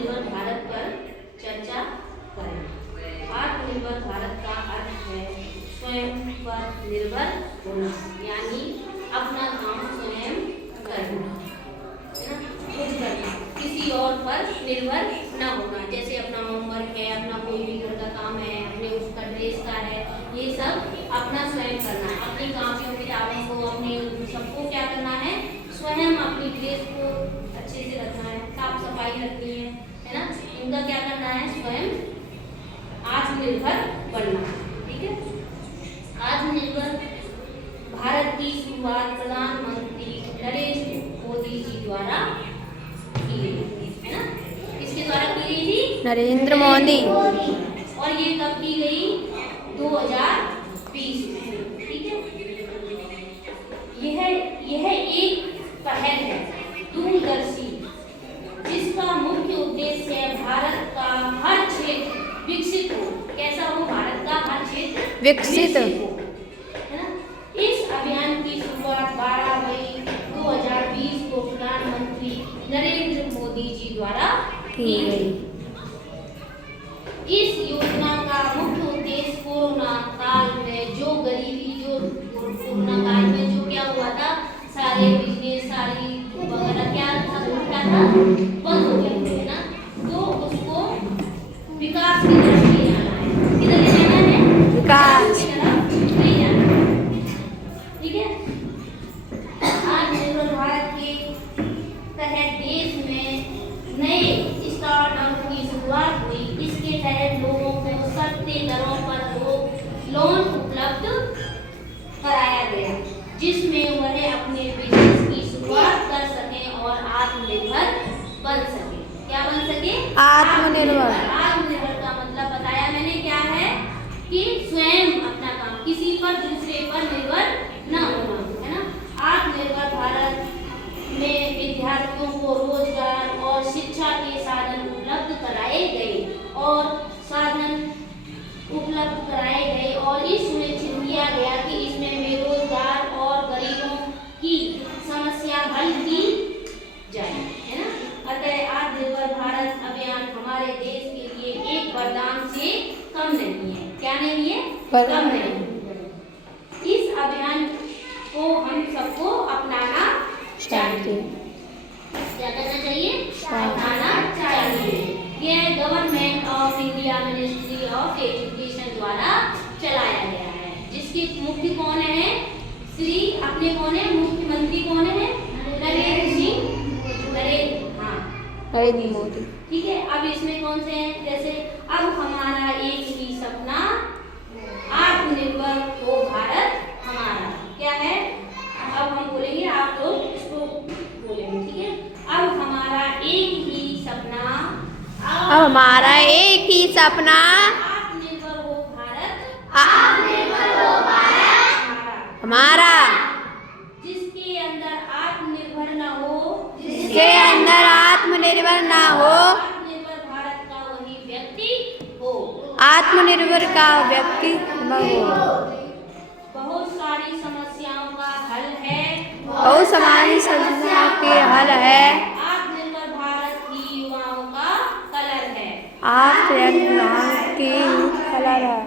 आत्मनिर्भर भारत पर चर्चा करें। आत्मनिर्भर भारत का अर्थ है स्वयं पर निर्भर होना, यानी अपना काम स्वयं करना, है ना, खुद करना, किसी और पर निर्भर न होना। जैसे अपना होमवर्क है, अपना कोई भी घर का काम है, अपने उसका ड्रेस का है, ये सब अपना स्वयं करना। अपनी कापियों किताबों को, अपने सबको क्या करना है, स्वयं अपनी ड्रेस को अच्छे से रखना है, साफ सफाई रखनी है ना, इनका क्या करना है, स्वयं आत्मनिर्भर बनना। ठीक है। आत्मनिर्भर भारत की शुरुआत प्रधानमंत्री नरेंद्र मोदी जी द्वारा की गई, है ना, किसके द्वारा की गई थी, नरेंद्र मोदी। और ये कब की गई, 2020 में। ठीक है। यह एक पहल है दूरदर्शी, जिसका मुख्य उद्देश्य है भारत का हर क्षेत्र विकसित हो। कैसा हो, भारत का हर क्षेत्र विकसित हो, है ना। इस अभियान की शुरुआत 12 मई 2020 को प्रधानमंत्री नरेंद्र मोदी जी द्वारा की गई। इस योजना का मुख्य उद्देश्य कोरोना काल में जो गरीबी, जो कोरोना काल में जो क्या हुआ था, सारे बिजनेस, सारी वगैरह क्या था, बंद हो गए थे, है ना, तो उसको विकास की तरफ ले जाना है। किधर ले जाना है, विकास की तरफ ले जाना है। ठीक है। आत्मनिर्भर भारत के तहत देश में नए स्टार्टअप की शुरुआत हुई। इसके तहत लोगों को सस्ते दरों पर लोन उपलब्ध कराया गया, जिसमें वह अपने बिजनेस की शुरुआत कर सके और आत्मनिर्भर बन सके। क्या बन सके, आत्मनिर्भर। आत्मनिर्भर का मतलब बताया मैंने क्या है, कि स्वयं अपना काम, किसी पर दूसरे पर निर्भर न होना, है ना। आत्मनिर्भर भारत में विद्यार्थियों को रोजगार और शिक्षा के साधन उपलब्ध कराए गए और ये सुनिश्चित किया गया कि इसमें बेरोजगार और गरीबों की समस्या हल की जाए, है ना। अतः आत्मनिर्भर भारत अभियान हमारे देश के लिए एक वरदान से कम नहीं है। क्या नहीं है, कम नहीं। इस अभियान को हम सबको अपनाना चाहिए। क्या करना चाहिए, अपनाना चाहिए। यह government of India ministry of education द्वारा चलाया गया है, जिसके मुख्य कौन है, श्री अपने कौन है, मुख्यमंत्री कौन है, नरेंद्र मोदी। ठीक है। अब इसमें कौन से हैं, जैसे अब हमारा एक ही सपना, आत्मनिर्भर हो भारत हमारा, क्या है, अब हम बोलेंगे, आप लोग इसको बोलेंगे। ठीक है। अब हमारा एक ही सपना, अब हमारा एक ही सपना, आत्मनिर्भर हो भारत, हमारा। जिसके अंदर आत्मनिर्भर न हो, जिसके अंदर आत्मनिर्भर ना हो, आत्मनिर्भर भारत का वही व्यक्ति हो, आत्मनिर्भर का व्यक्ति हो। बहुत सारी समस्याओं का हल है, बहुत सारी समस्याओं के हल है। आत्मनिर्भर भारत की युवाओं का कलर है, आत्मनिर्भर की कलर है।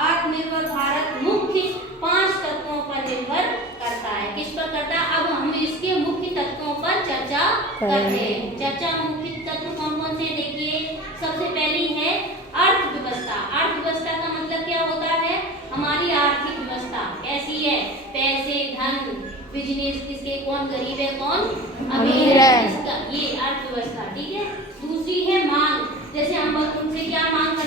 आत्मनिर्भर भारत मुख्य 5 तत्वों पर निर्भर करता है। किस पर करता है, अब हम इसके मुख्य तत्वों पर चर्चा करते हैं। चर्चा मुख्य तत्व कौन कौन से, देखिए, सबसे पहली है अर्थव्यवस्था। अर्थव्यवस्था का मतलब क्या होता है, हमारी आर्थिक व्यवस्था कैसी है, पैसे, धन, बिजनेस, किसके, कौन गरीब है, कौन अमीर है, इसका ये अर्थव्यवस्था। ठीक है। दूसरी है मांग, जैसे हम उनसे क्या मांग